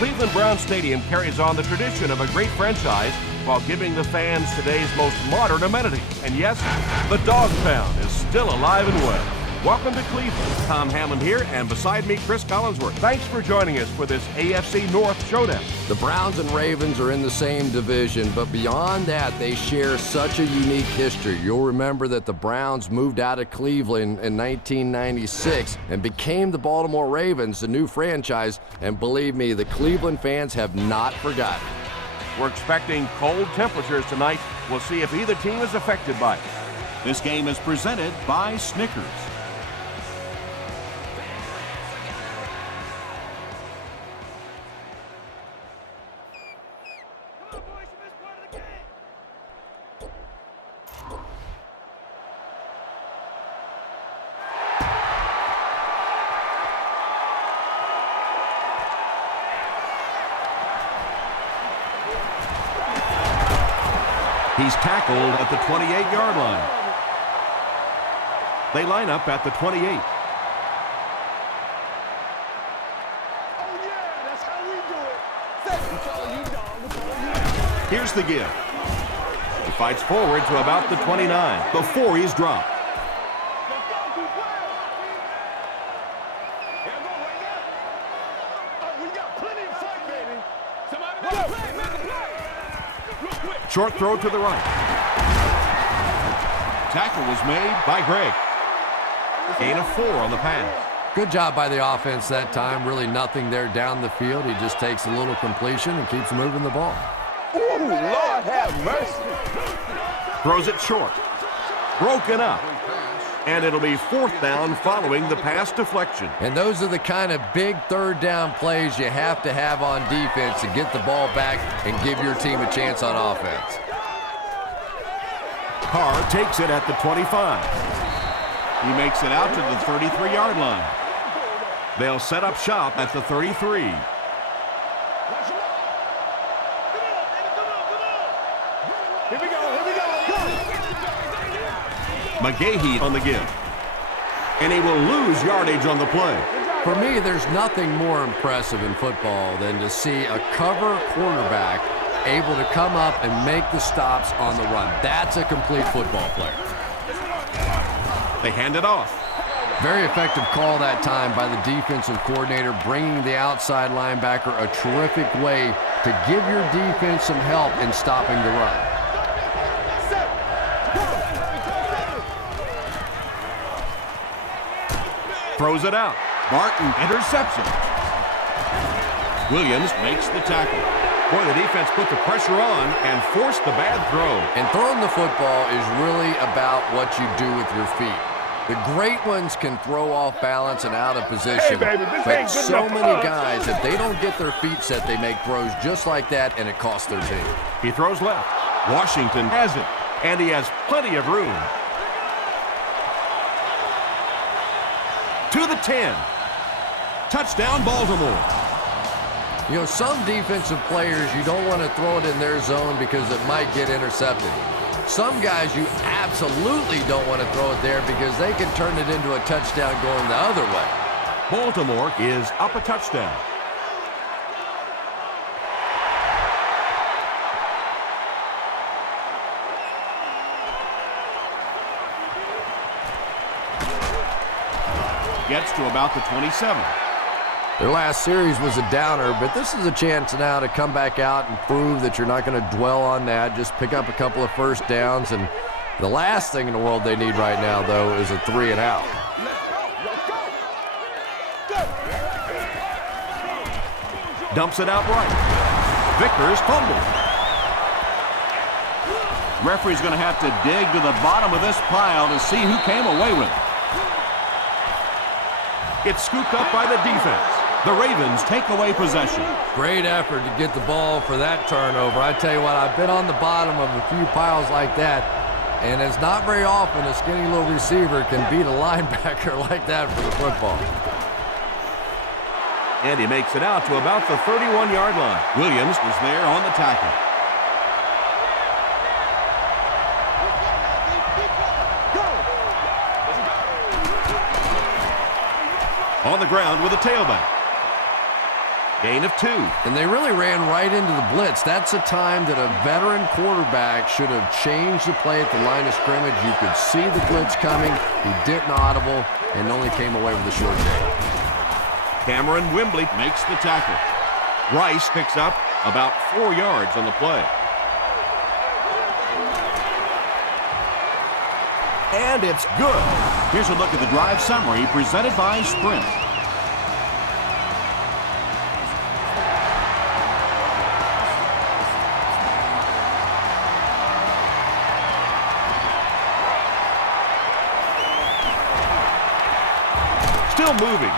Cleveland Browns Stadium carries on the tradition of a great franchise while giving the fans today's most modern amenities. And yes, the Dog Pound is still alive and well. Welcome to Cleveland. Tom Hammond here, and beside me, Chris Collinsworth. Thanks for joining us for this AFC North showdown. The Browns and Ravens are in the same division, but beyond that, they share such a unique history. You'll remember that the Browns moved out of Cleveland in 1996 and became the Baltimore Ravens, the new franchise, and believe me, the Cleveland fans have not forgotten. We're expecting cold temperatures tonight. We'll see if either team is affected by it. This game is presented by Snickers. He's tackled at the 28-yard line. They line up at the 28. Oh, yeah, that's how we do it. Here's the give. He fights forward to about the 29 before he's dropped. Short throw to the right. Tackle was made by Greg. Gain of 4 on the pass. Good job by the offense that time. Really nothing there down the field. He just takes a little completion and keeps moving the ball. Ooh, Lord have mercy. Throws it short. Broken up. And it'll be 4th down following the pass deflection. And those are the kind of big third down plays you have to have on defense to get the ball back and give your team a chance on offense. Carr takes it at the 25. He makes it out to the 33-yard line. They'll set up shop at the 33. McGahee on the give. And he will lose yardage on the play. For me, there's nothing more impressive in football than to see a cover quarterback able to come up and make the stops on the run. That's a complete football player. They hand it off. Very effective call that time by the defensive coordinator, bringing the outside linebacker a terrific way to give your defense some help in stopping the run. Throws it out. Barton intercepts it. Williams makes the tackle. Boy, the defense put the pressure on and forced the bad throw. And throwing the football is really about what you do with your feet. The great ones can throw off balance and out of position. Hey, baby, this but ain't good so enough. many guys, if they don't get their feet set, they make throws just like that, and it costs their team. He throws left. Washington has it, and he has plenty of room. To the 10. Touchdown, Baltimore. You know, some defensive players, you don't want to throw it in their zone because it might get intercepted. Some guys, you absolutely don't want to throw it there because they can turn it into a touchdown going the other way. Baltimore is up a touchdown. Gets to about the 27. Their last series was a downer, but this is a chance now to come back out and prove that you're not going to dwell on that. Just pick up a couple of first downs, and the last thing in the world they need right now, though, is a 3 and out. Dumps it out right. Vickers fumbled. Referee's going to have to dig to the bottom of this pile to see who came away with it. It's scooped up by the defense. The Ravens take away possession. Great effort to get the ball for that turnover. I tell you what, I've been on the bottom of a few piles like that, and it's not very often a skinny little receiver can beat a linebacker like that for the football. And he makes it out to about the 31-yard line. Williams was there on the tackle. On the ground with a tailback. Gain of 2. And they really ran right into the blitz. That's a time that a veteran quarterback should have changed the play at the line of scrimmage. You could see the blitz coming. He didn't audible and only came away with a short gain. Cameron Wembley makes the tackle. Rice picks up about 4 yards on the play. And it's good. Here's a look at the drive summary presented by Sprint. Still moving.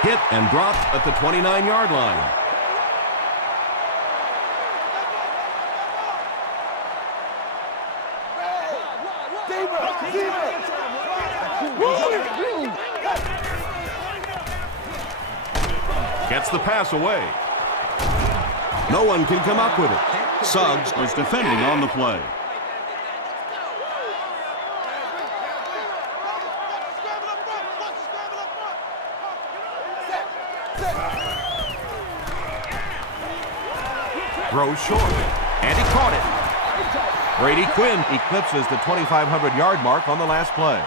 Hit and dropped at the 29-yard line. Gets the pass away. No one can come up with it. Suggs was defending on the play. Throws short, and he caught it. Brady Quinn eclipses the 2,500-yard mark on the last play.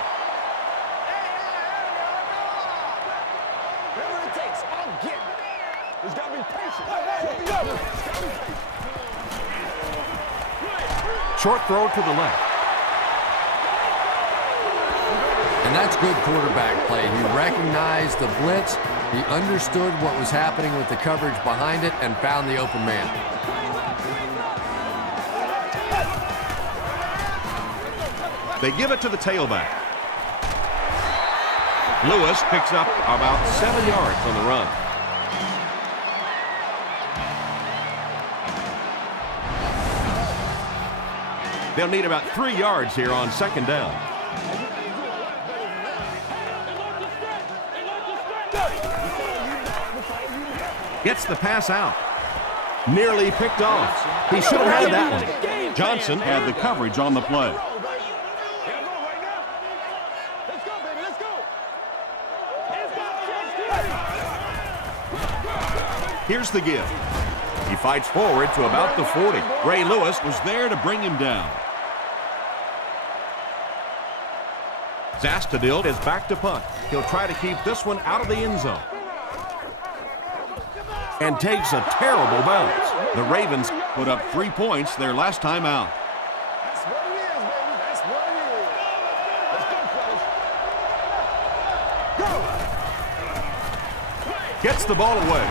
Short throw to the left. And that's good quarterback play. He recognized the blitz. He understood what was happening with the coverage behind it and found the open man. They give it to the tailback. Lewis picks up about 7 yards on the run. They'll need about 3 yards here on second down. Gets the pass out. Nearly picked off. He should have had that one. Johnson had the coverage on the play. Here's the give. He fights forward to about the 40. Ray Lewis was there to bring him down. Zastadil is back to punt. He'll try to keep this one out of the end zone. And takes a terrible bounce. The Ravens put up 3 points their last time out. That's what it is, baby. That's what it is. Let's go, fellas. Go! Gets the ball away.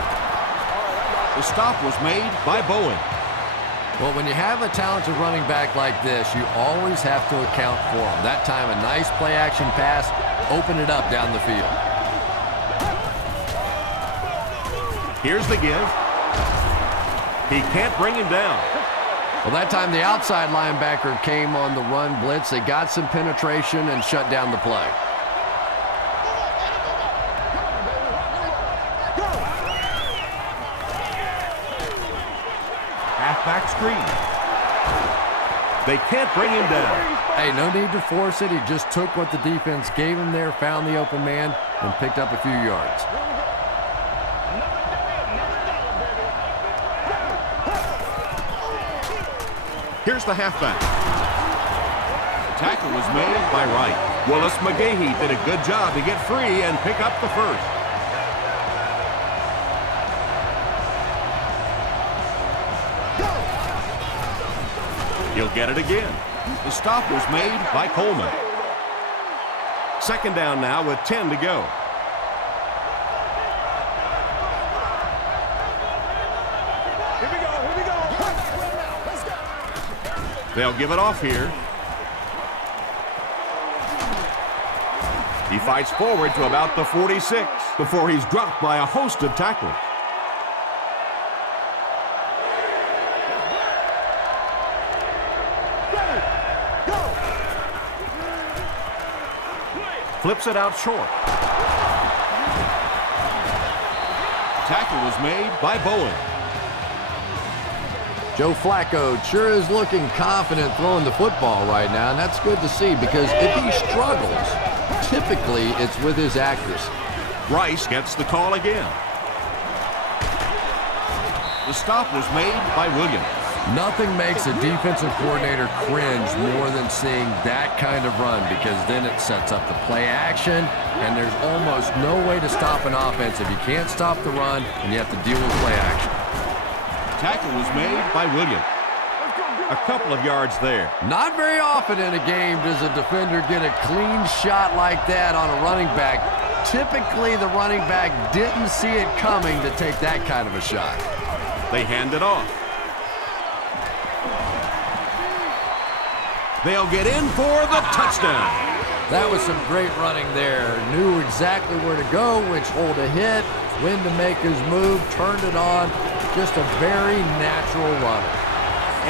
The stop was made by Bowen. Well, when you have a talented running back like this, you always have to account for him. That time, a nice play-action pass, open it up down the field. Here's the give. He can't bring him down. Well, that time the outside linebacker came on the run blitz. They got some penetration and shut down the play. Halfback screen. They can't bring him down. Hey, no need to force it. He just took what the defense gave him there, found the open man, and picked up a few yards. Here's the halfback. Tackle was made by Wright. Willis McGahee did a good job to get free and pick up the first. He'll get it again. The stop was made by Coleman. Second down now with 10 to go. Here we go. Let's go. They'll give it off here. He fights forward to about the 46 before he's dropped by a host of tacklers. Flips it out short. Tackle was made by Bowen. Joe Flacco sure is looking confident throwing the football right now, and that's good to see because if he struggles, typically it's with his accuracy. Rice gets the call again. The stop was made by Williams. Nothing makes a defensive coordinator cringe more than seeing that kind of run, because then it sets up the play action, and there's almost no way to stop an offense if you can't stop the run and you have to deal with play action. Tackle was made by Williams. A couple of yards there. Not very often in a game does a defender get a clean shot like that on a running back. Typically, the running back didn't see it coming to take that kind of a shot. They hand it off. They'll get in for the touchdown. That was some great running there. Knew exactly where to go, which hole to hit, when to make his move, turned it on. Just a very natural runner.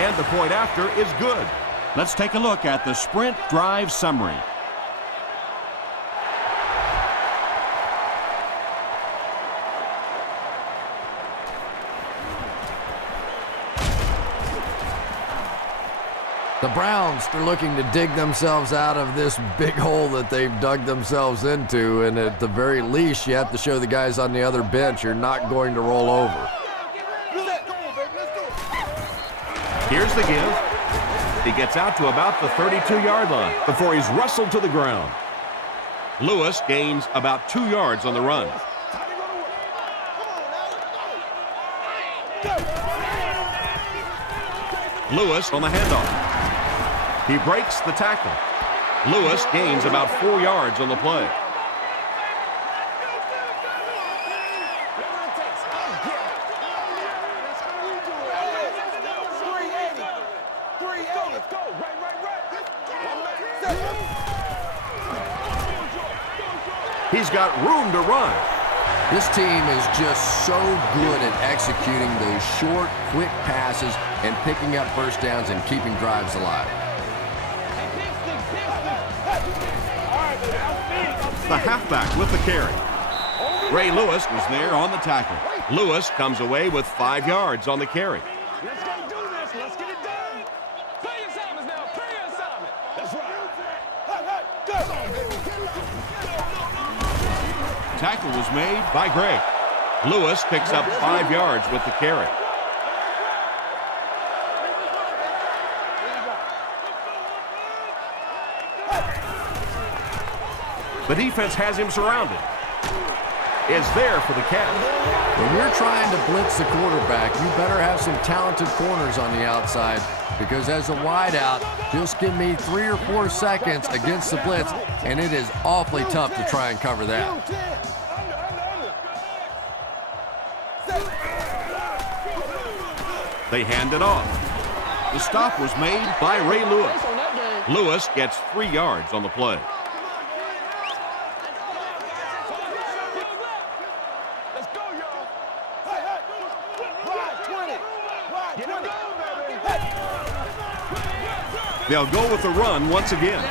And the point after is good. Let's take a look at the sprint drive summary. The Browns are looking to dig themselves out of this big hole that they've dug themselves into, and at the very least, you have to show the guys on the other bench you're not going to roll over. Here's the give. He gets out to about the 32-yard line before he's wrestled to the ground. Lewis gains about 2 yards on the run. Lewis on the handoff. He breaks the tackle. Lewis gains about 4 yards on the play. He's got room to run. This team is just so good at executing those short, quick passes and picking up first downs and keeping drives alive. The halfback with the carry. Ray Lewis was there on the tackle. Lewis comes away with 5 yards on the carry. Let's go do this. Let's get it done. Play your assignments now. Play your assignment. That's right. Come on, baby. Tackle was made by Gray. Lewis picks up 5 yards with the carry. The defense has him surrounded. Is there for the catch. When you're trying to blitz the quarterback, you better have some talented corners on the outside, because as a wideout, just give me 3 or 4 seconds against the blitz, and it is awfully tough to try and cover that. They hand it off. The stop was made by Ray Lewis. Lewis gets 3 yards on the play. They'll go with the run once again.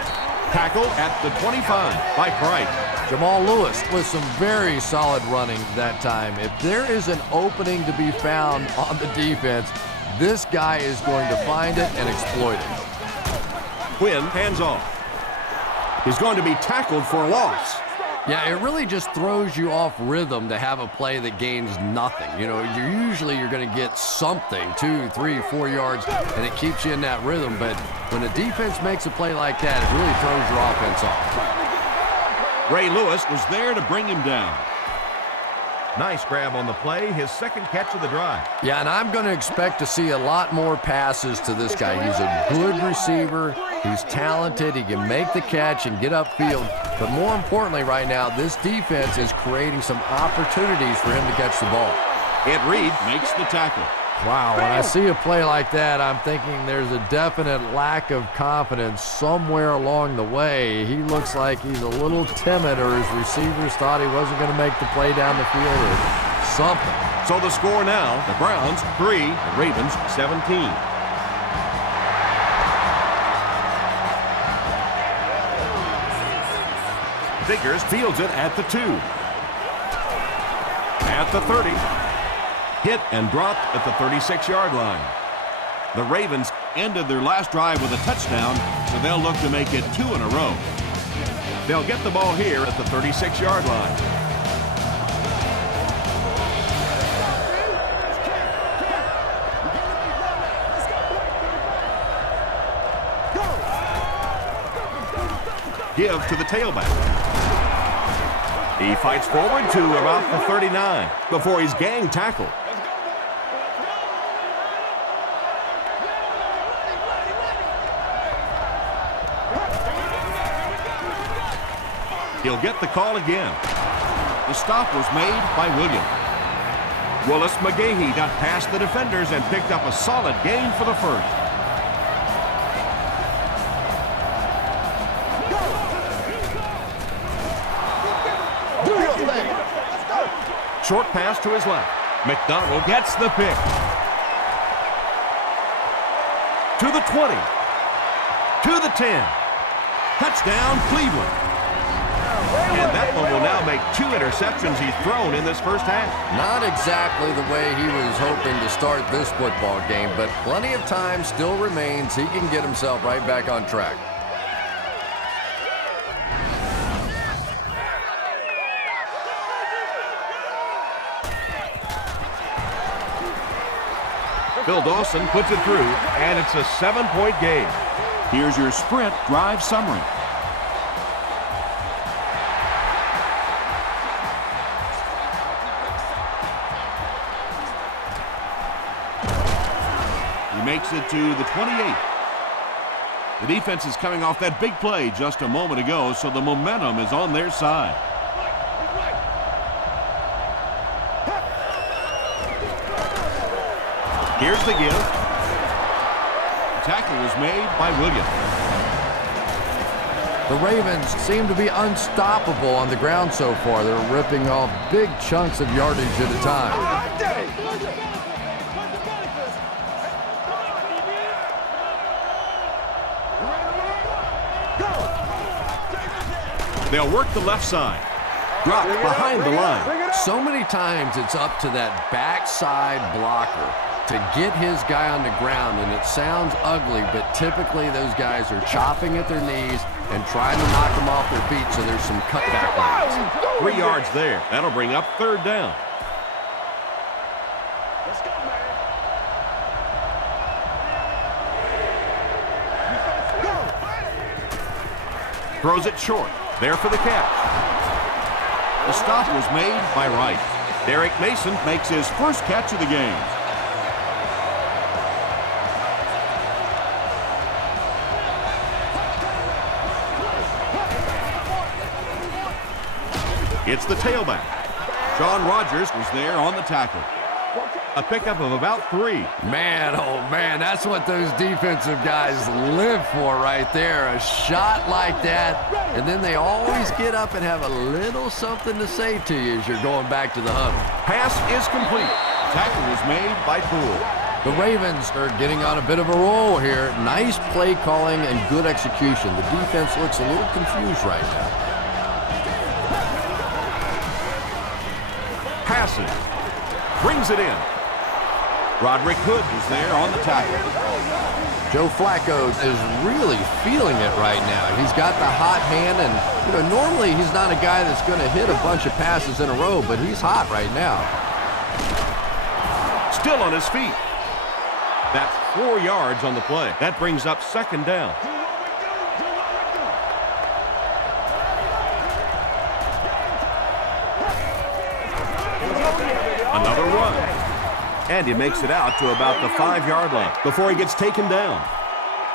Tackle at the 25 by Price. Jamal Lewis with some very solid running that time. If there is an opening to be found on the defense, this guy is going to find it and exploit it. Quinn hands off. He's going to be tackled for a loss. Yeah, it really just throws you off rhythm to have a play that gains nothing. You know, you're going to get something, 2, 3, 4 yards, and it keeps you in that rhythm. But when a defense makes a play like that, it really throws your offense off. Ray Lewis was there to bring him down. Nice grab on the play, his second catch of the drive. Yeah, and I'm going to expect to see a lot more passes to this guy. He's a good receiver. He's talented. He can make the catch and get upfield. But more importantly right now, this defense is creating some opportunities for him to catch the ball. Ed Reed makes the tackle. Wow, when I see a play like that, I'm thinking there's a definite lack of confidence somewhere along the way. He looks like he's a little timid, or his receivers thought he wasn't going to make the play down the field or something. So the score now, the Browns 3, the Ravens 17. Vickers fields it at the 2. At the 30. Hit and dropped at the 36-yard line. The Ravens ended their last drive with a touchdown, so they'll look to make it 2 in a row. They'll get the ball here at the 36-yard line. Give to the tailback. He fights forward to about the 39 before he's gang tackled. He'll get the call again. The stop was made by William. Willis McGahee got past the defenders and picked up a solid gain for the first. Short pass to his left. McDonald gets the pick. To the 20. To the 10. Touchdown, Cleveland. And that one will now make 2 interceptions he's thrown in this first half. Not exactly the way he was hoping to start this football game, but plenty of time still remains. He can get himself right back on track. Phil Dawson puts it through, and it's a 7-point game. Here's your sprint drive summary. He makes it to the 28. The defense is coming off that big play just a moment ago, so the momentum is on their side. Here's the give. The tackle was made by Williams. The Ravens seem to be unstoppable on the ground so far. They're ripping off big chunks of yardage at a time. They'll work the left side. Drop behind the line. So many times it's up to that backside blocker to get his guy on the ground, and it sounds ugly, but typically those guys are chopping at their knees and trying to knock them off their feet, so there's some cutback lanes. 3 yards there. That'll bring up 3rd down. Let's go, man. Throws it short. There for the catch. The stop was made by Wright. Derek Mason makes his first catch of the game. It's the tailback. Sean Rogers was there on the tackle. A pickup of about 3. Man, oh man, that's what those defensive guys live for right there. A shot like that, and then they always get up and have a little something to say to you as you're going back to the huddle. Pass is complete. Tackle was made by Poole. The Ravens are getting on a bit of a roll here. Nice play calling and good execution. The defense looks a little confused right now. Passes. Brings it in. Roderick Hood was there on the tackle. Joe Flacco is really feeling it right now. He's got the hot hand, and normally he's not a guy that's going to hit a bunch of passes in a row, but he's hot right now. Still on his feet. That's 4 yards on the play. That brings up 2nd down. Another run. And he makes it out to about the 5-yard line before he gets taken down.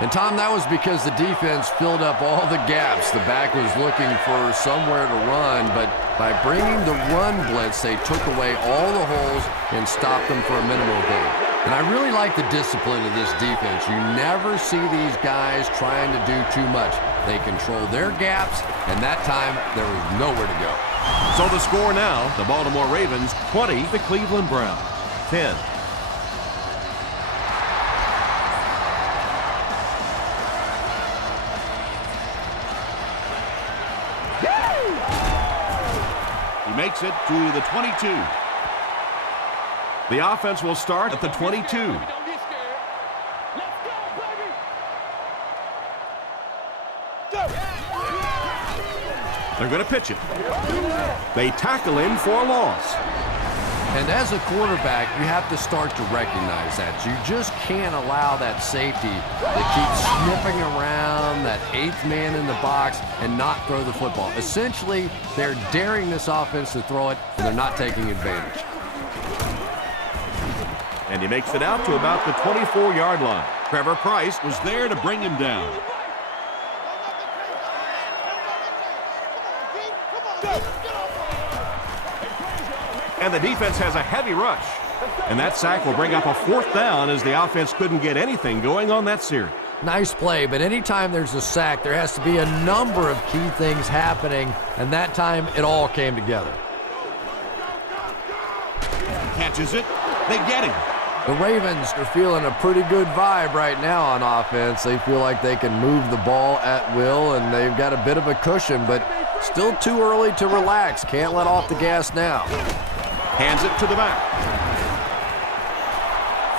And, Tom, that was because the defense filled up all the gaps. The back was looking for somewhere to run, but by bringing the run blitz, they took away all the holes and stopped them for a minimal gain. And I really like the discipline of this defense. You never see these guys trying to do too much. They control their gaps, and that time there was nowhere to go. So the score now, the Baltimore Ravens 20, the Cleveland Browns 10. He makes it to the 22. The offense will start at the 22. Don't get scared. Let's go, baby. Go. They're going to pitch it. They tackle him for a loss. And as a quarterback, you have to start to recognize that. You just can't allow that safety to keep sniffing around that 8th man in the box and not throw the football. Essentially, they're daring this offense to throw it, and they're not taking advantage. And he makes it out to about the 24-yard line. Trevor Price was there to bring him down. And the defense has a heavy rush. And that sack will bring up a 4th down as the offense couldn't get anything going on that series. Nice play, but anytime there's a sack, there has to be a number of key things happening, and that time it all came together. Catches it. They get him. The Ravens are feeling a pretty good vibe right now on offense. They feel like they can move the ball at will, and they've got a bit of a cushion, but still too early to relax. Can't let off the gas now. Hands it to the back.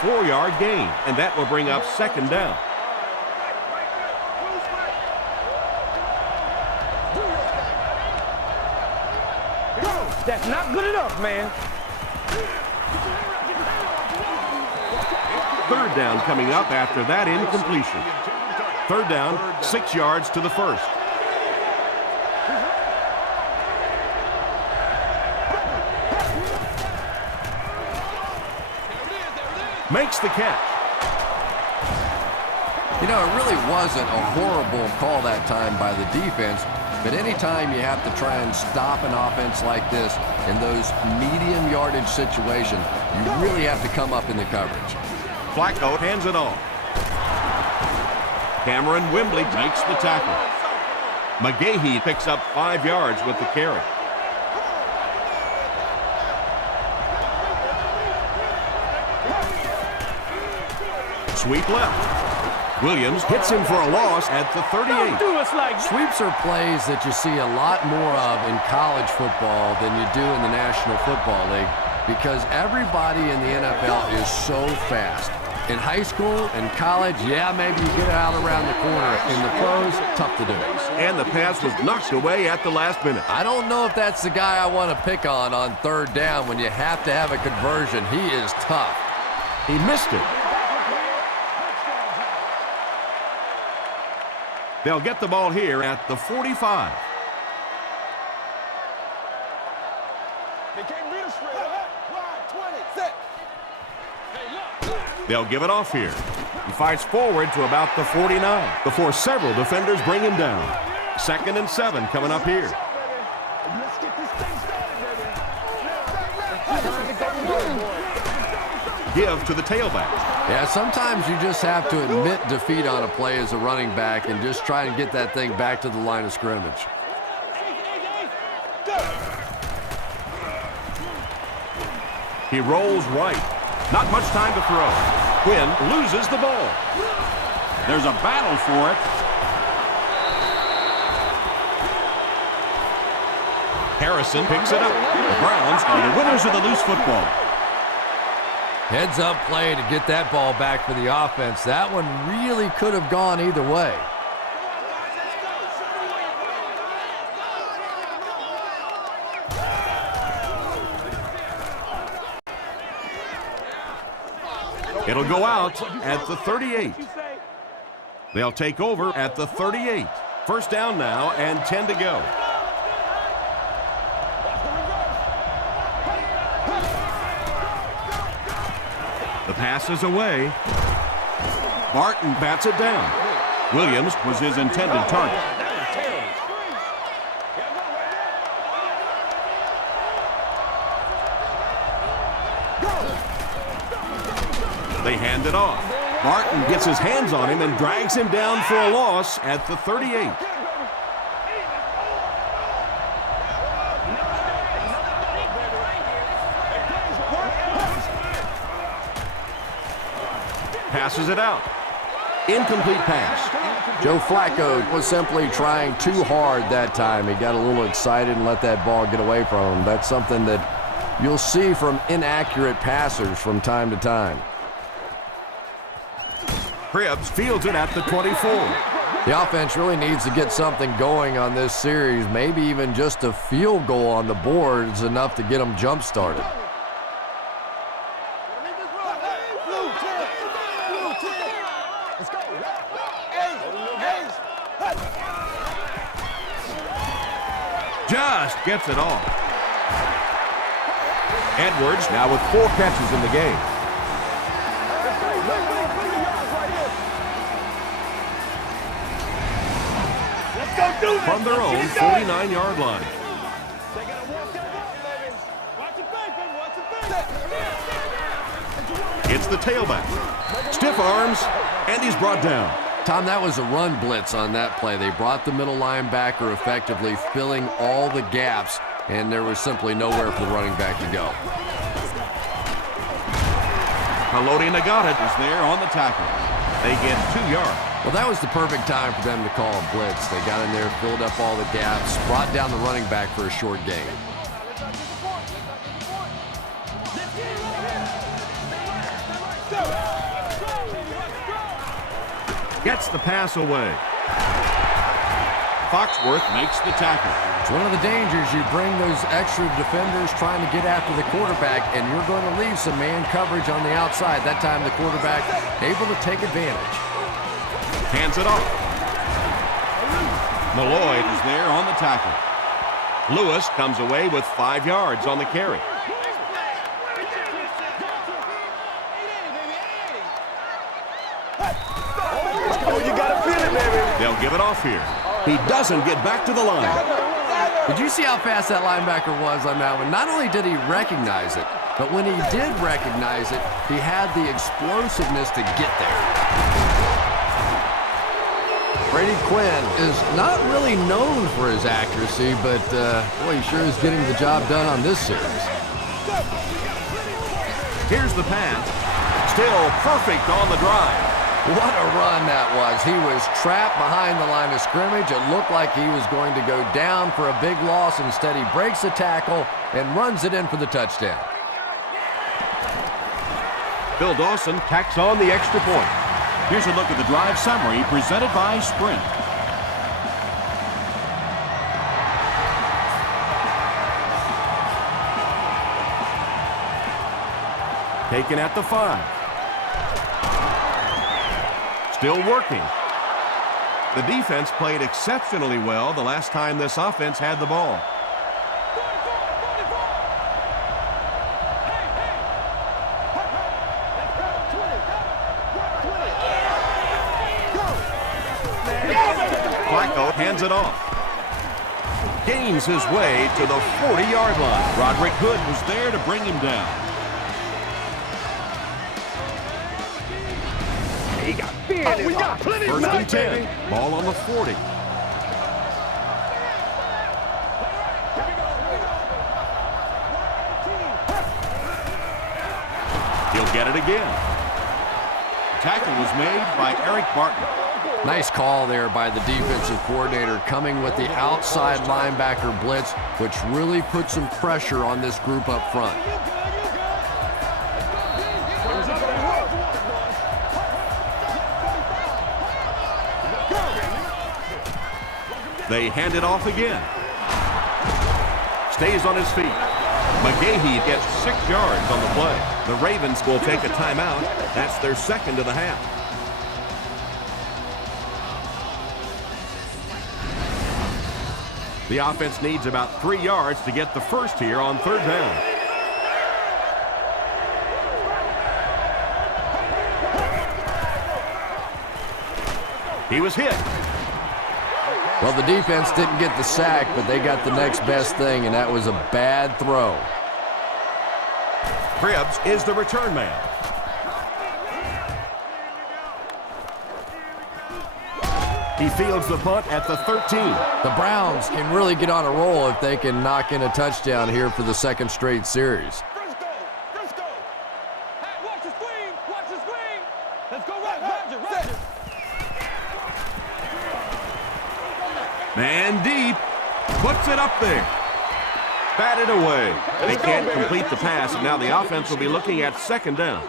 4-yard gain, and that will bring up 2nd down. That's not good enough, man. 3rd down coming up after that incompletion. 3rd down, 6 yards to the 1st. Makes the catch. You know, it really wasn't a horrible call that time by the defense, but anytime you have to try and stop an offense like this in those medium yardage situations, you really have to come up in the coverage. Flacco hands it off. Cameron Wembley makes the tackle. McGahee picks up 5 yards with the carry. Sweep left. Williams hits him for a loss at the 38. Sweeps are plays that you see a lot more of in college football than you do in the National Football League because everybody in the NFL is so fast. In high school and college, yeah, maybe you get it out around the corner. In the pros, tough to do. And the pass was knocked away at the last minute. I don't know if that's the guy I want to pick on 3rd down when you have to have a conversion. He is tough. He missed it. They'll get the ball here at the 45. They'll give it off here. He fights forward to about the 49 before several defenders bring him down. 2nd and 7 coming up here. Give to the tailback. Yeah, sometimes you just have to admit defeat on a play as a running back and just try and get that thing back to the line of scrimmage. He rolls right. Not much time to throw. Quinn loses the ball. There's a battle for it. Harrison picks it up. The Browns are the winners of the loose football. Heads up play to get that ball back for the offense. That one really could have gone either way. It'll go out at the 38. They'll take over at the 38. 1st down now and 10 to go. The pass is away. Barton bats it down. Williams was his intended target. They hand it off. Barton gets his hands on him and drags him down for a loss at the 38. Passes it out. Incomplete pass. Joe Flacco was simply trying too hard that time. He got a little excited and let that ball get away from him. That's something that you'll see from inaccurate passers from time to time. Cribbs fields it at the 24. The offense really needs to get something going on this series. Maybe even just a field goal on the board is enough to get them jump-started. just gets it off. Edwards now with 4 catches in the game. From their own 49-yard line. It's the tailback. Stiff arms, and he's brought down. Tom, that was a run blitz on that play. They brought the middle linebacker effectively, filling all the gaps, and there was simply nowhere for the running back to go. Haloti Nagata is there on the tackle. They get 2 yards. Well, that was the perfect time for them to call a blitz. They got in there, filled up all the gaps, brought down the running back for a short gain. Gets the pass away. Foxworth makes the tackle. It's one of the dangers. You bring those extra defenders trying to get after the quarterback, and you're going to leave some man coverage on the outside. That time the quarterback able to take advantage. Hands it off. Malloy is there on the tackle. Lewis comes away with 5 yards on the carry. Oh, you gotta feel it, baby. They'll give it off here. He doesn't get back to the line. Did you see how fast that linebacker was on that one? Not only did he recognize it, but when he did recognize it, he had the explosiveness to get there. Brady Quinn is not really known for his accuracy, but boy, he sure is getting the job done on this series. Here's the pass. Still perfect on the drive. What a run that was. He was trapped behind the line of scrimmage. It looked like he was going to go down for a big loss. Instead, he breaks the tackle and runs it in for the touchdown. Phil Dawson tacks on the extra point. Here's a look at the drive summary presented by Sprint. Taken at the 5. Still working. The defense played exceptionally well the last time this offense had the ball. Flacco hands it off. Gains his way to the 40-yard line. Roderick Hood was there to bring him down. He got fear. We got plenty of 1st and 10. Ball on the 40. He'll get it again. Tackle was made by Eric Barton. Nice call there by the defensive coordinator, coming with the outside linebacker blitz, which really put some pressure on this group up front. They hand it off again. Stays on his feet. McGahee gets 6 yards on the play. The Ravens will take a timeout. That's their second of the half. The offense needs about 3 yards to get the first here on 3rd down. He was hit. Well, the defense didn't get the sack, but they got the next best thing, and that was a bad throw. Cribbs is the return man. He fields the punt at the 13. The Browns can really get on a roll if they can knock in a touchdown here for the 2nd straight series. Frisco. Hey, watch the screen. Watch the screen. Let's go, Roger. Man deep. Puts it up there. Batted away. They can't complete the pass, and now the offense will be looking at 2nd down.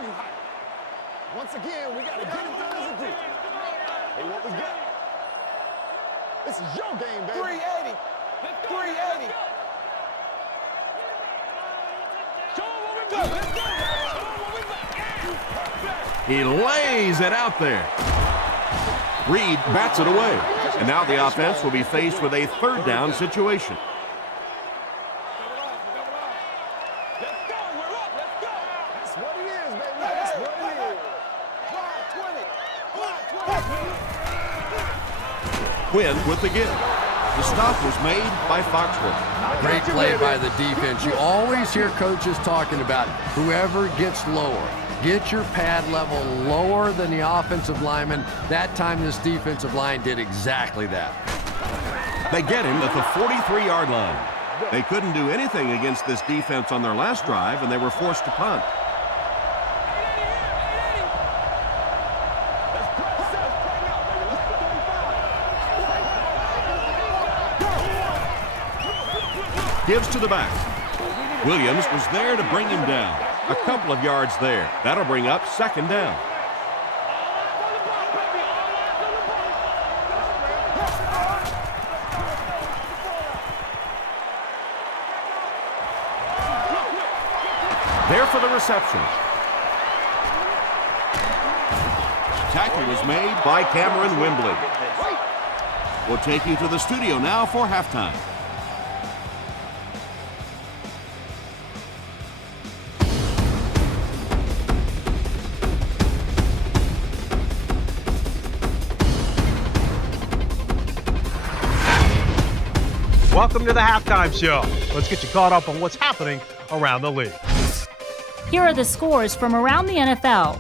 Once again, we got to get it done as a team. Hey, what we got? This is your game, baby. 380. 380. Show them what we got. He lays it out there. Reed bats it away. And now the offense will be faced with a 3rd down situation. Quinn with the give. The stop was made by Foxworth. Great play by the defense. You always hear coaches talking about whoever gets lower. Get your pad level lower than the offensive lineman. That time this defensive line did exactly that. They get him at the 43-yard line. They couldn't do anything against this defense on their last drive, and they were forced to punt. Gives to the back. Williams was there to bring him down. A couple of yards there. That'll bring up second down. There for the reception. Tackle was made by Cameron Wembley. We'll take you to the studio now for halftime. Welcome to the halftime show. Let's get you caught up on what's happening around the league. Here are the scores from around the NFL.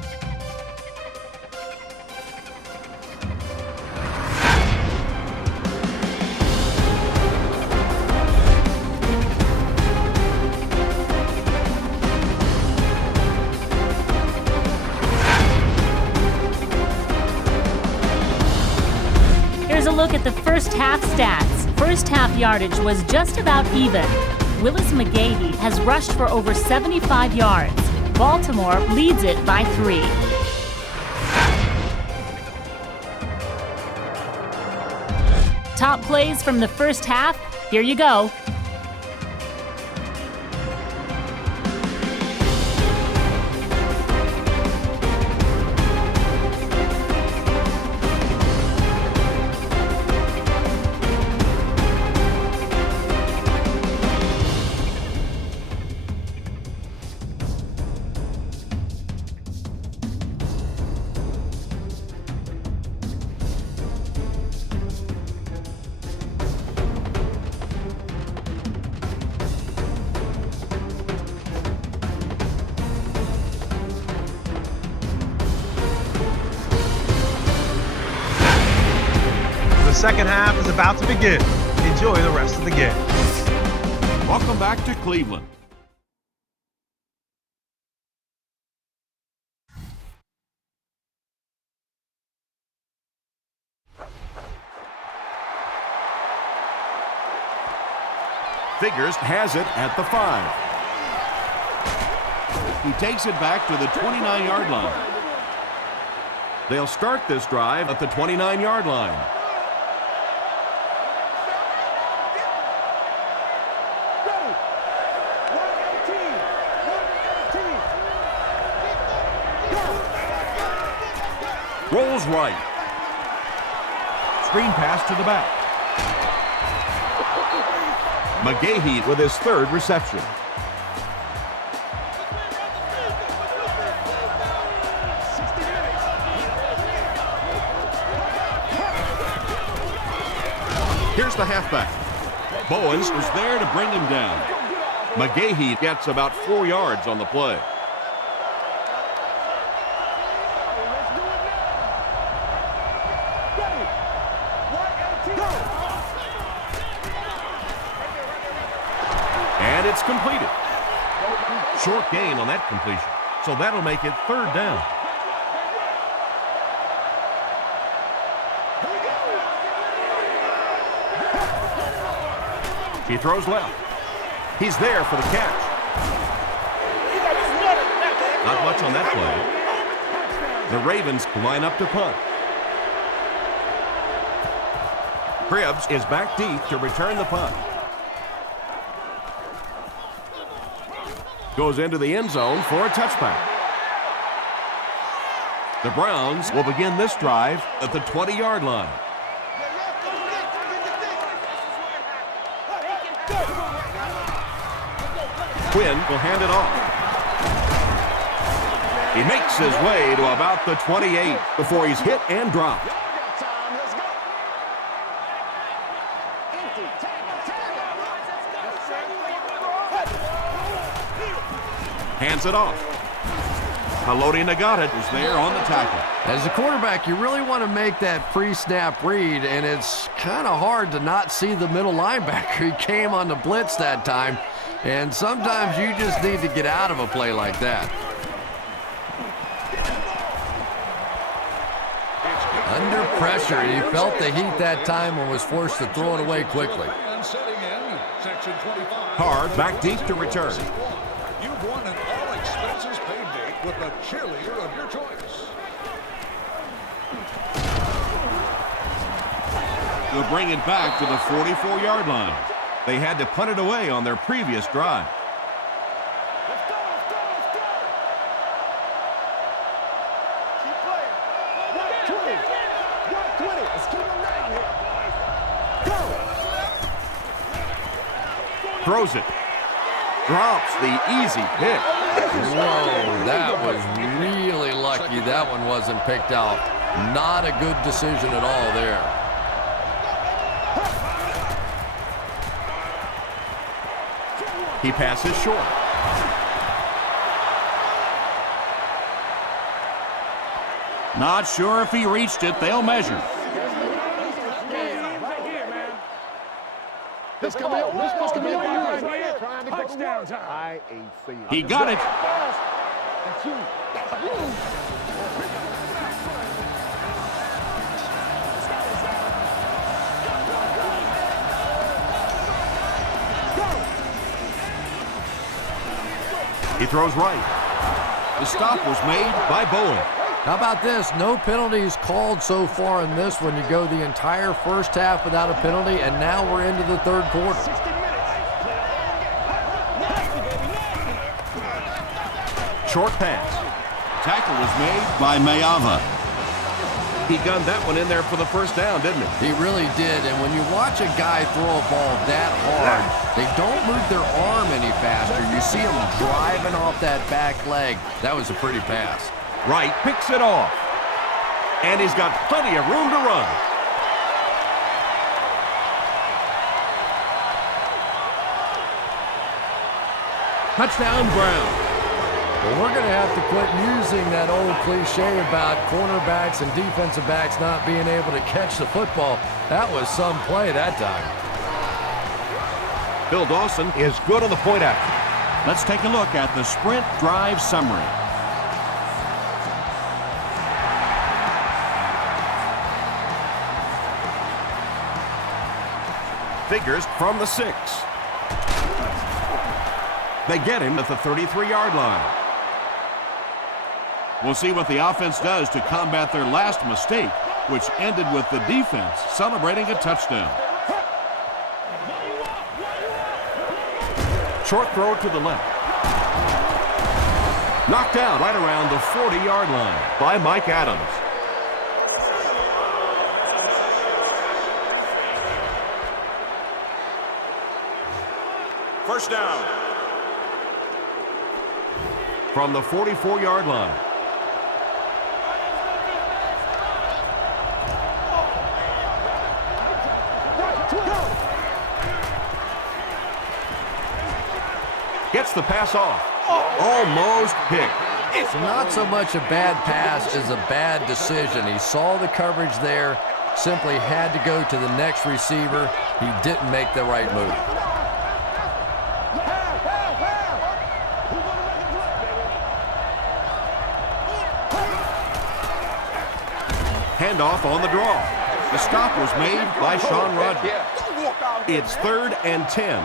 Here's a look at the first half stats. First half yardage was just about even. Willis McGahee has rushed for over 75 yards. Baltimore leads it by 3. Top plays from the first half, here you go. The second half is about to begin. Enjoy the rest of the game. Welcome back to Cleveland. Figures has it at the 5. He takes it back to the 29-yard line. They'll start this drive at the 29-yard line. Rolls right. Screen pass to the back. McGahee with his third reception. Here's the halfback. Bowens was there to bring him down. McGahee gets about 4 yards on the play. And it's completed. Short gain on that completion. So that'll make it third down. He throws left. He's there for the catch. Not much on that play. The Ravens line up to punt. Cribbs is back deep to return the punt. Goes into the end zone for a touchback. The Browns will begin this drive at the 20-yard line. Quinn will hand it off. He makes his way to about the 28 before he's hit and dropped. hands it off. Polamalu got it. Was there on the tackle. As a quarterback, you really want to make that pre-snap read, and it's kind of hard to not see the middle linebacker. He came on the blitz that time, and sometimes you just need to get out of a play like that. Under pressure, he felt the heat that time and was forced to throw it away quickly. Hard back deep to return. You've won an all-expenses paid date with the cheerleader of your choice. They'll bring it back to the 44-yard line. They had to punt it away on their previous drive. Throws it. Drops the easy pick. Whoa, that was really lucky that one wasn't picked out. Not a good decision at all there. He passes short. Not sure if he reached it. They'll measure. This could be a right here. Touchdown time. I ain't seeing. He got it. He throws right. The stop was made by Bowen. How about this? No penalties called so far in this one. You go the entire first half without a penalty, and now we're into the third quarter. Short pass. Tackle was made by Mayava. He gunned that one in there for the first down, didn't he? He really did, and when you watch a guy throw a ball that hard, they don't move their arm any faster. You see him driving off that back leg. That was a pretty pass. Wright picks it off. And he's got plenty of room to run. Touchdown, Brown. Well, we're going to have to quit using that old cliche about cornerbacks and defensive backs not being able to catch the football. That was some play that time. Bill Dawson is good on the point after. Let's take a look at the sprint drive summary. Figures from the 6. They get him at the 33-yard line. We'll see what the offense does to combat their last mistake, which ended with the defense celebrating a touchdown. Short throw to the left. Knocked out right around the 40-yard line by Mike Adams. First down. From the 44-yard line. Gets the pass off. Almost picked. It's not so much a bad pass as a bad decision. He saw the coverage there, simply had to go to the next receiver. He didn't make the right move. Handoff on the draw. The stop was made by Sean Rogers. It's 3rd and 10.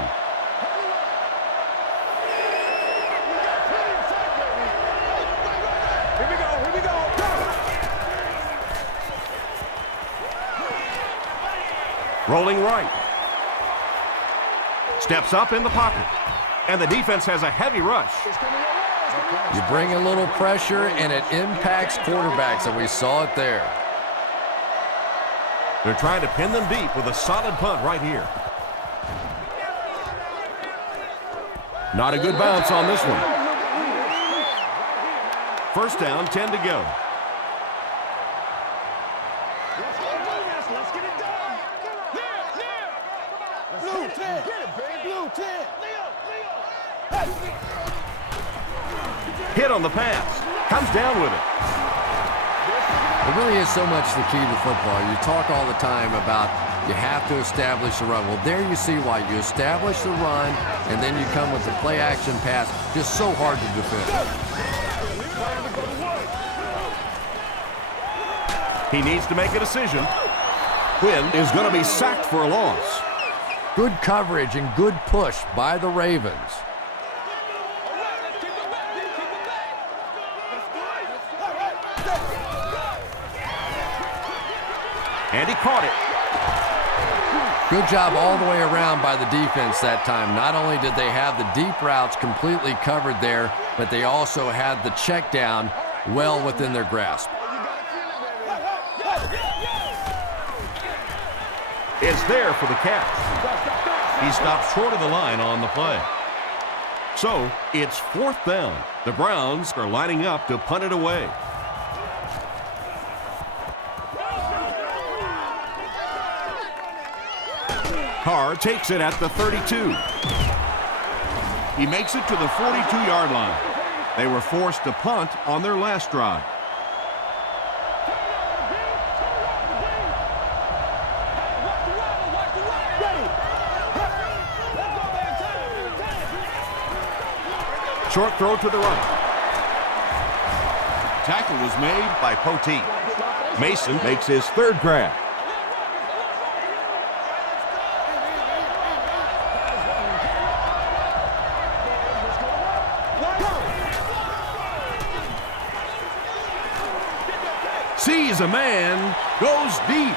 Rolling right. Steps up in the pocket. And the defense has a heavy rush. You bring a little pressure, and it impacts quarterbacks, and we saw it there. They're trying to pin them deep with a solid punt right here. Not a good bounce on this one. First down, 10 to go. Let's get it done. Blue 10. Get it, baby. Blue 10. Hit on the pass. Comes down with it. It really is so much the key to football. You talk all the time about you have to establish the run. Well, there you see why. You establish the run, and then you come with the play-action pass. Just so hard to defend. He needs to make a decision. Quinn is going to be sacked for a loss. Good coverage and good push by the Ravens. And he caught it. Good job all the way around by the defense that time. Not only did they have the deep routes completely covered there, but they also had the check down well within their grasp. It's there for the catch. He stopped short of the line on the play. So it's 4th down. The Browns are lining up to punt it away. Carr takes it at the 32. He makes it to the 42-yard line. They were forced to punt on their last drive. Short throw to the right. Tackle was made by Poteet. Mason makes his 3rd grab. Sees a man, goes deep.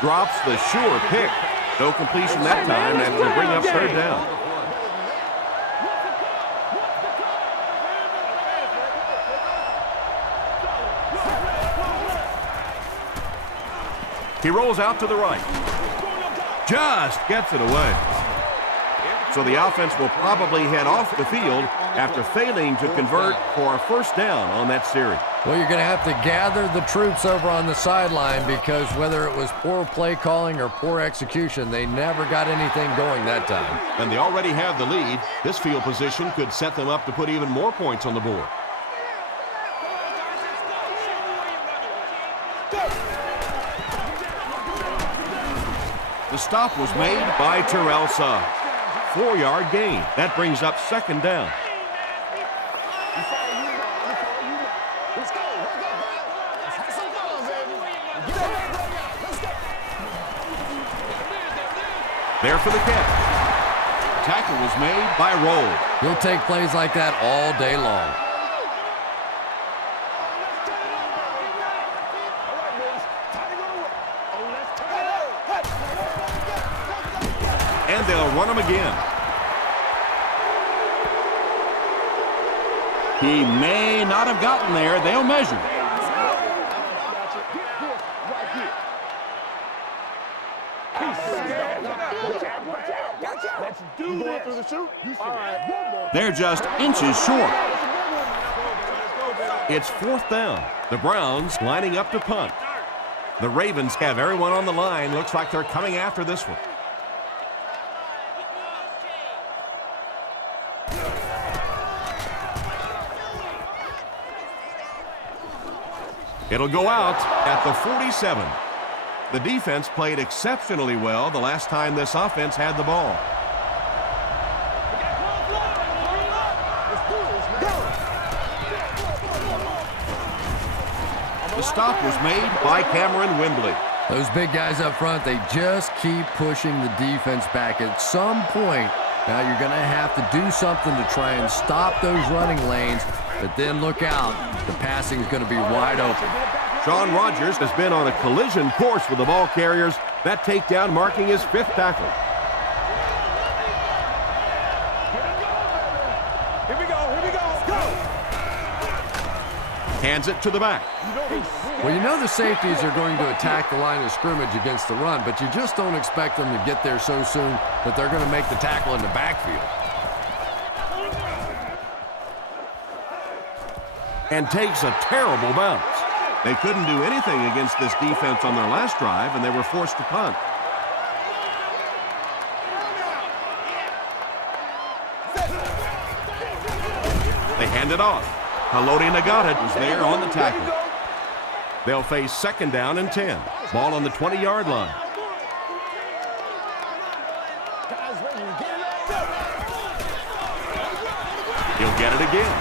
Drops the sure pick. No completion that time, and will bring up 3rd down. He rolls out to the right. Just gets it away. So the offense will probably head off the field after failing to convert for a 1st down on that series. Well, you're going to have to gather the troops over on the sideline because whether it was poor play calling or poor execution, they never got anything going that time. And they already have the lead. This field position could set them up to put even more points on the board. The stop was made by Terrell Suggs. 4-yard gain. That brings up 2nd down. There for the catch. Tackle was made by Roll. He'll take plays like that all day long. And they'll run him again. He may not have gotten there. They'll measure. They're just inches short. It's 4th down. The Browns lining up to punt. The Ravens have everyone on the line. Looks like they're coming after this one. It'll go out at the 47. The defense played exceptionally well the last time this offense had the ball. The stop was made by Cameron Wembley. Those big guys up front, they just keep pushing the defense back. At some point, now you're going to have to do something to try and stop those running lanes, but then look out. The passing is going to be wide open. Sean Rogers has been on a collision course with the ball carriers. That takedown marking his 5th tackle. Here we go, go! Hands it to the back. Well, you know the safeties are going to attack the line of scrimmage against the run, but you just don't expect them to get there so soon that they're going to make the tackle in the backfield. And takes a terrible bounce. They couldn't do anything against this defense on their last drive, and they were forced to punt. They hand hand it off. Haloti Nagata is there on the tackle. They'll face 2nd down and 10. Ball on the 20-yard line. He'll get it again.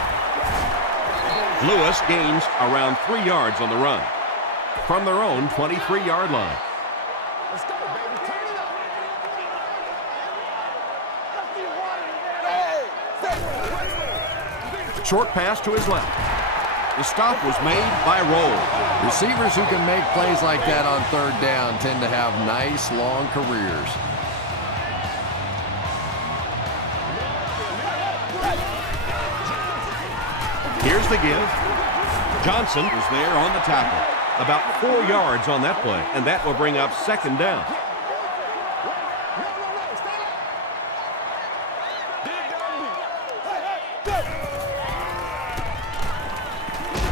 Lewis gains around 3 yards on the run from their own 23-yard line. Let's go, baby. Turn it up. Short pass to his left. The stop was made by Roll. Receivers who can make plays like that on 3rd down tend to have nice, long careers. Here's the give. Johnson is there on the tackle. About 4 yards on that play, and that will bring up 2nd down.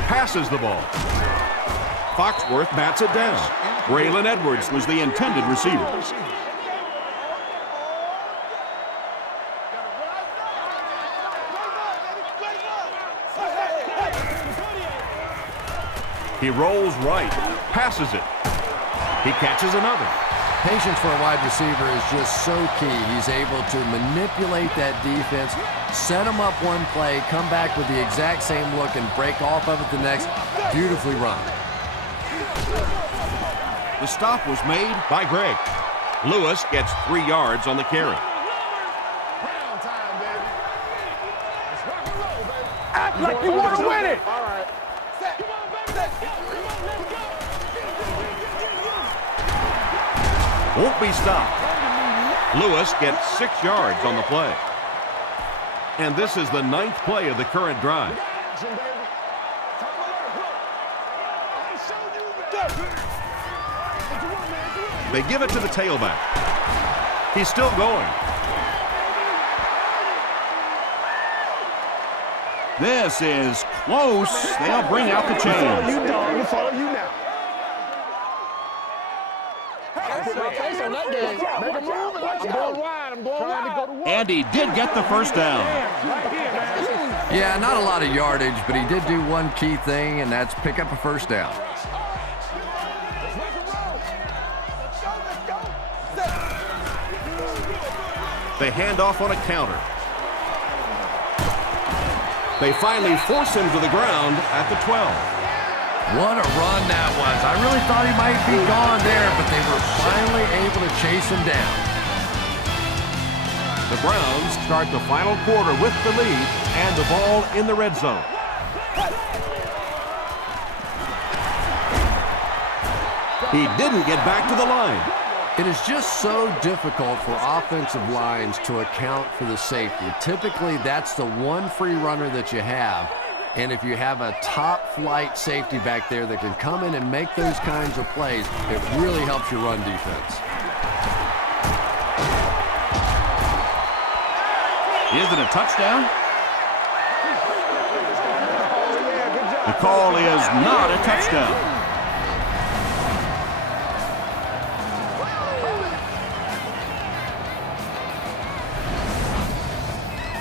Passes the ball. Foxworth bats it down. Braylon Edwards was the intended receiver. He rolls right, passes it. He catches another. Patience for a wide receiver is just so key. He's able to manipulate that defense, set him up one play, come back with the exact same look, and break off of it the next. Beautifully run. The stop was made by Greg. Lewis gets 3 yards on the carry. Round time, baby. Let's rock and roll, baby. Act like you want to win it. All right. Set. Won't be stopped. Lewis gets 6 yards on the play. And this is the 9th play of the current drive. Action, baby. They give it to the tailback. He's still going. This is close. They'll bring out the chains. You dog. We'll follow you now. And he did get the first down. Yeah, not a lot of yardage, but he did do one key thing, and that's pick up a 1st down. They hand off on a counter. They finally force him to the ground at the 12. What a run that was. I really thought he might be gone there, but they were finally able to chase him down. The Browns start the final quarter with the lead and the ball in the red zone. He didn't get back to the line. It is just so difficult for offensive lines to account for the safety. Typically, that's the one free runner that you have. And if you have a top-flight safety back there that can come in and make those kinds of plays, it really helps your run defense. Is it a touchdown? The call is not a touchdown.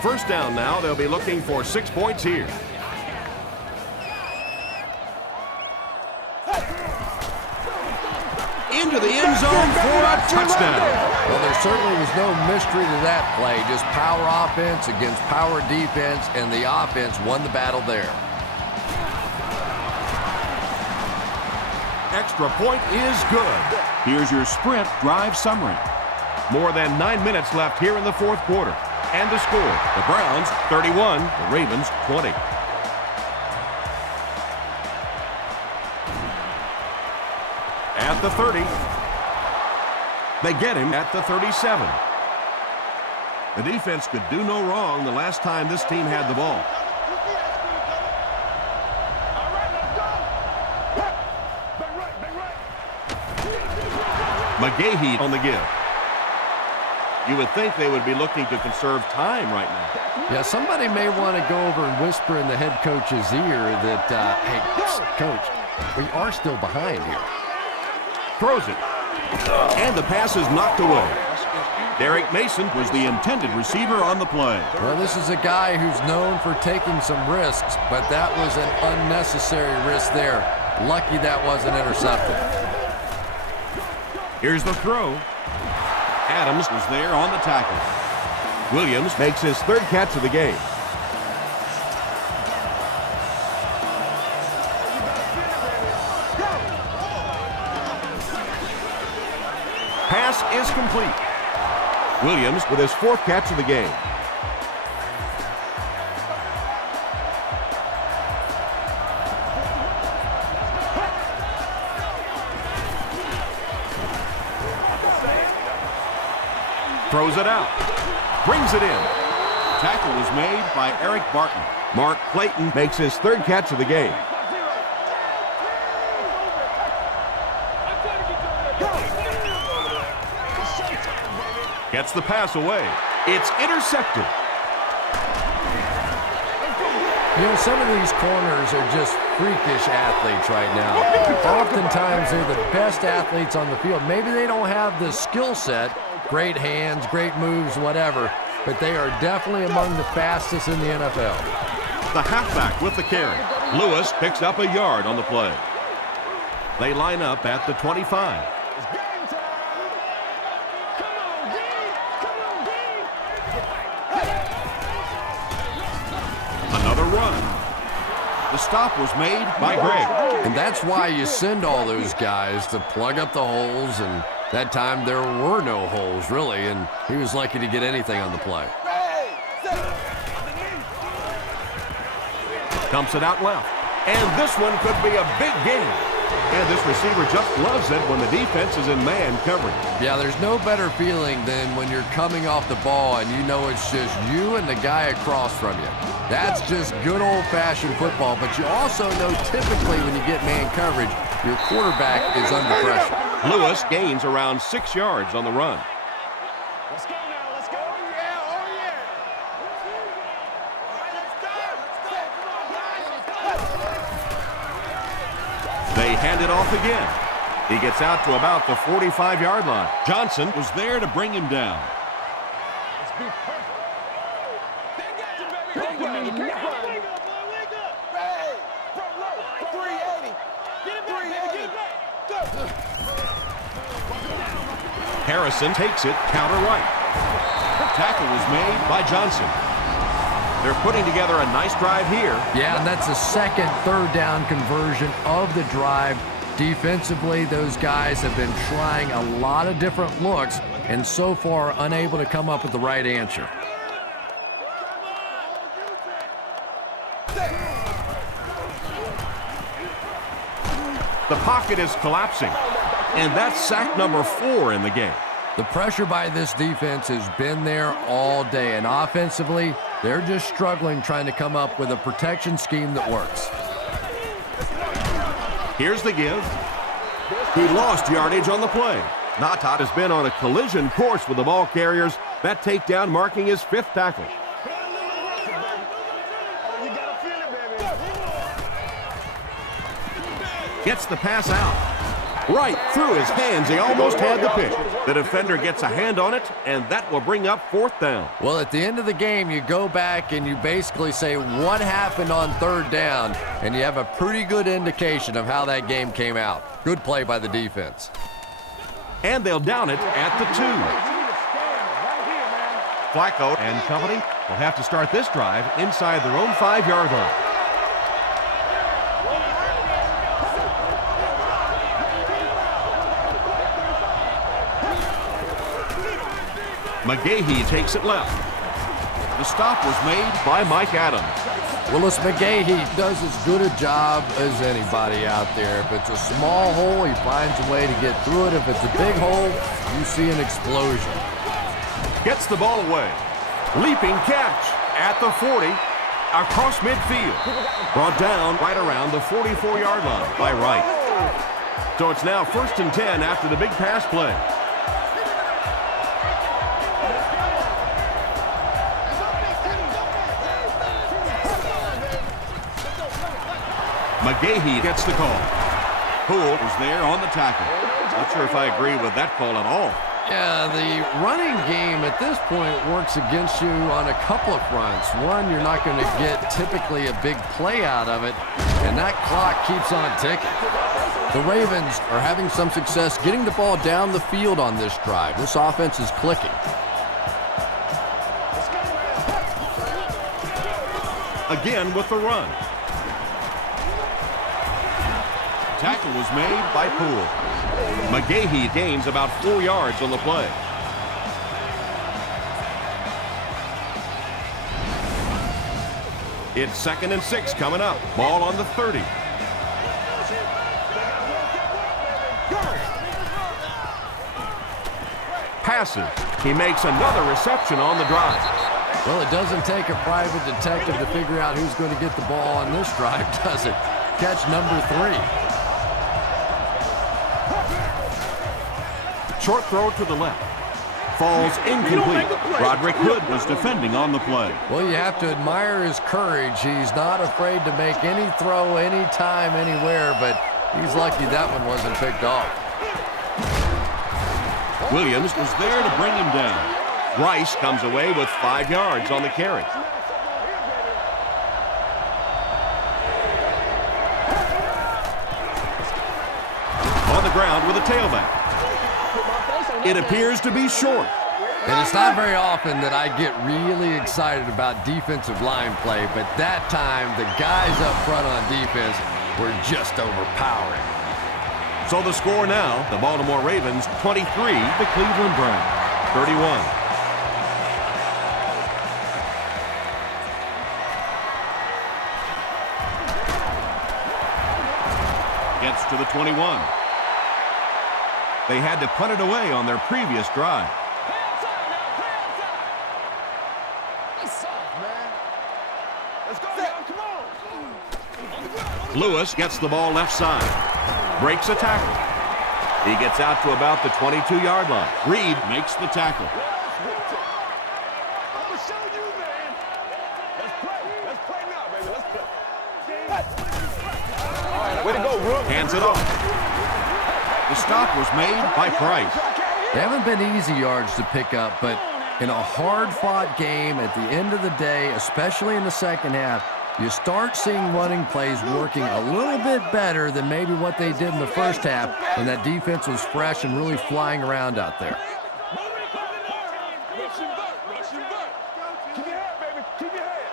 First down now. They'll be looking for 6 points here. Into the end zone for a touchdown. Well, there certainly was no mystery to that play. Just power offense against power defense, and the offense won the battle there. Extra point is good. Here's your sprint drive summary. More than 9 minutes left here in the 4th quarter. And the score, the Browns 31, the Ravens 20. At the 30. They get him at the 37. The defense could do no wrong the last time this team had the ball. McGahee on the give. You would think they would be looking to conserve time right now. Yeah, somebody may want to go over and whisper in the head coach's ear that, hey, coach, we are still behind here. Throws it. And the pass is knocked away. Derek Mason was the intended receiver on the play. Well, this is a guy who's known for taking some risks, but that was an unnecessary risk there. Lucky that wasn't intercepted. Here's the throw. Adams was there on the tackle. Williams makes his third catch of the game. Pass is complete. Williams with his fourth catch of the game. Throws it out. Brings it in. Tackle was made by Eric Barton. Mark Clayton makes his third catch of the game. Gets the pass away. It's intercepted. You know, some of these corners are just freakish athletes right now. Oftentimes, they're the best athletes on the field. Maybe they don't have the skill set, great hands, great moves, whatever, but they are definitely among the fastest in the NFL. The halfback with the carry. Lewis picks up a yard on the play. They line up at the 25. Another run. The stop was made by Greg. And that's why you send all those guys to plug up the holes, and that time there were no holes, really, and he was lucky to get anything on the play. Dumps it out left. And this one could be a big game. And this receiver just loves it when the defense is in man coverage. Yeah, there's no better feeling than when you're coming off the ball and you know it's just you and the guy across from you. That's just good old-fashioned football, but you also know typically when you get man coverage, your quarterback is under pressure. Lewis gains around 6 yards on the run. Let's go now, let's go. Oh, yeah, oh, yeah. All right, let's go. Come on, guys. They hand it off again. He gets out to about the 45-yard line. Johnson was there to bring him down. Let's be perfect. They got you, baby. Wake up. Ray, front low, 380. Get it back, baby. Get it back. Go. Harrison takes it counter right. Tackle was made by Johnson. They're putting together a nice drive here. Yeah, and that's the second third down conversion of the drive. Defensively, those guys have been trying a lot of different looks and so far unable to come up with the right answer. The pocket is collapsing, and that's sack number 4 in the game. The pressure by this defense has been there all day, and offensively, they're just struggling trying to come up with a protection scheme that works. Here's the give. He lost yardage on the play. Natat has been on a collision course with the ball carriers. That takedown marking his 5th tackle. Gets the pass out. Right through his hands. He almost had the pick. The defender gets a hand on it, and that will bring up 4th down. Well, at the end of the game, you go back and you basically say what happened on 3rd down, and you have a pretty good indication of how that game came out. Good play by the defense. And they'll down it at the 2. Flacco and company will have to start this drive inside their own 5-yard line. McGahee takes it left. The stop was made by Mike Adams. Willis McGahee does as good a job as anybody out there. If it's a small hole, he finds a way to get through it. If it's a big hole, you see an explosion. Gets the ball away. Leaping catch at the 40, across midfield. Brought down right around the 44-yard line by Wright. So it's now 1st and 10 after the big pass play. McGahee gets the call. Poole was there on the tackle. Not sure if I agree with that call at all. Yeah, the running game at this point works against you on a couple of fronts. One, you're not going to get typically a big play out of it, and that clock keeps on ticking. The Ravens are having some success getting the ball down the field on this drive. This offense is clicking. Again with the run. Tackle was made by Poole. McGahee gains about 4 yards on the play. It's 2nd and 6 coming up. Ball on the 30. Passes. He makes another reception on the drive. Well, it doesn't take a private detective to figure out who's going to get the ball on this drive, does it? Catch number 3. Short throw to the left. Falls incomplete. Roderick Hood was defending on the play. Well, you have to admire his courage. He's not afraid to make any throw, anytime, anywhere, but he's lucky that one wasn't picked off. Williams was there to bring him down. Rice comes away with 5 yards on the carry. On the ground with a tailback. It appears to be short. And it's not very often that I get really excited about defensive line play, but that time the guys up front on defense were just overpowering. So the score now, the Baltimore Ravens 23, the Cleveland Browns 31. Gets to the 21. They had to punt it away on their previous drive. Lewis gets the ball left side. Breaks a tackle. He gets out to about the 22-yard line. Reed makes the tackle. Way to go, Rook. Hands it off. The stop was made by Price. They haven't been easy yards to pick up, but in a hard-fought game at the end of the day, especially in the second half, you start seeing running plays working a little bit better than maybe what they did in the first half when that defense was fresh and really flying around out there. Keep your head, baby. Keep your head.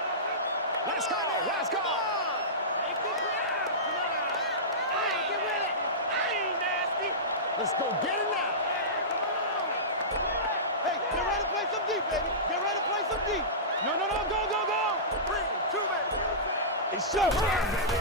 Let's go. Let's go. Let's go get it now. Hey, get ready to play some deep, baby. Get ready to play some deep. No, go. 3, 2, baby. It's showtime, baby.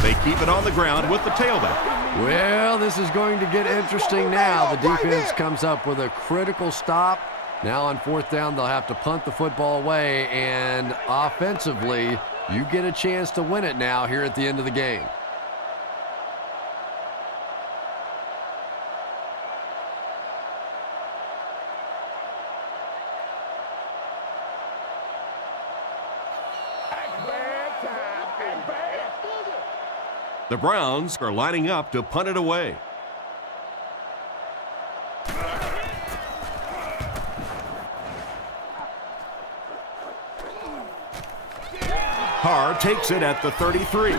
They keep it on the ground with the tailback. Well, this is going to get interesting now. The defense comes up with a critical stop. Now on 4th down, they'll have to punt the football away, and offensively, you get a chance to win it now here at the end of the game. The Browns are lining up to punt it away. Carr takes it at the 33.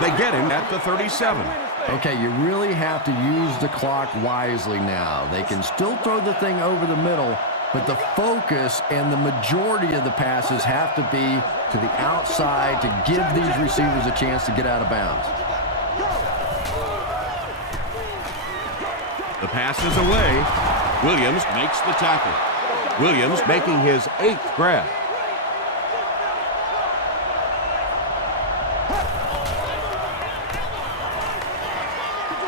They get him at the 37. Okay, you really have to use the clock wisely now. They can still throw the thing over the middle, but the focus and the majority of the passes have to be to the outside to give these receivers a chance to get out of bounds. The pass is away. Williams makes the tackle. Williams making his 8th grab.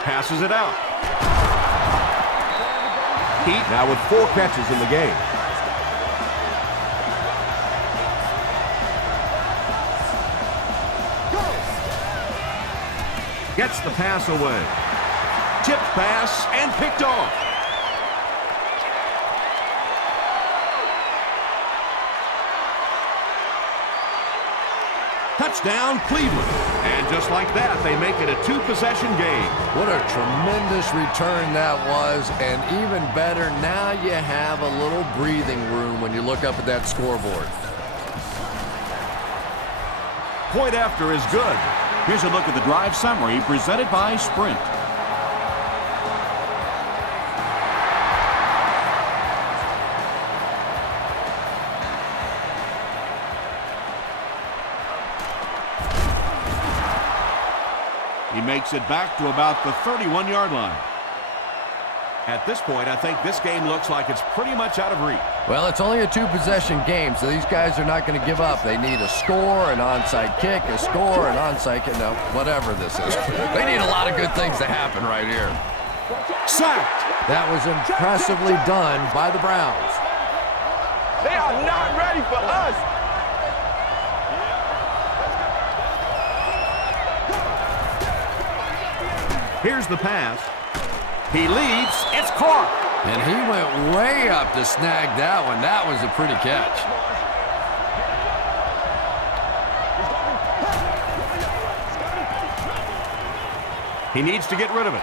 Passes it out. Heat now with 4 catches in the game. Gets the pass away. Tipped pass and picked off. Touchdown, Cleveland. And just like that, they make it a two-possession game. What a tremendous return that was, and even better, now you have a little breathing room when you look up at that scoreboard. Point after is good. Here's a look at the drive summary presented by Sprint. He makes it back to about the 31-yard line. At this point, I think this game looks like it's pretty much out of reach. Well, it's only a two-possession game, so these guys are not going to give up. They need a score, an onside kick, a score, an onside kick. No, whatever this is. They need a lot of good things to happen right here. Sacked. That was impressively done by the Browns. They are not ready for us. Here's the pass. He leads. It's caught. And he went way up to snag that one. That was a pretty catch. He needs to get rid of it.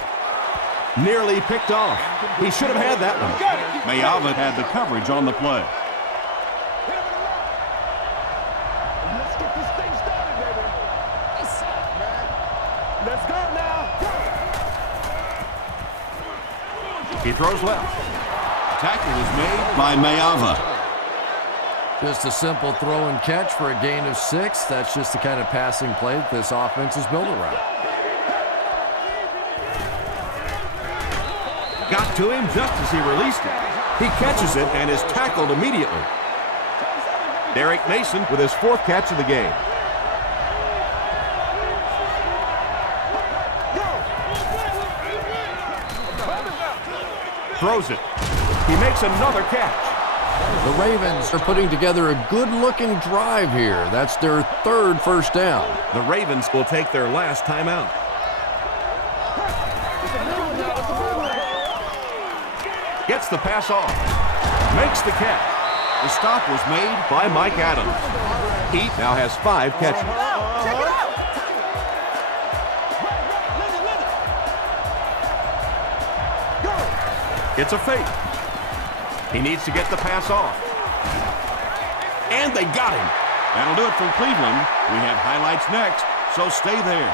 Nearly picked off. He should have had that one. Mayava had the coverage on the play. Let's get this thing started, baby. It's up, man. Let's go now. He throws left. Tackle is made by Mayava. Just a simple throw and catch for a gain of 6. That's just the kind of passing play that this offense is built around. Got to him just as he released it. He catches it and is tackled immediately. Derek Mason with his 4th catch of the game. Throws it. He makes another catch. The Ravens are putting together a good-looking drive here. That's their 3rd first down. The Ravens will take their last timeout. Gets the pass off. Makes the catch. The stop was made by Mike Adams. He now has 5 catches. Check it out. It's a fake. He needs to get the pass off. And they got him. That'll do it from Cleveland. We have highlights next, so stay there.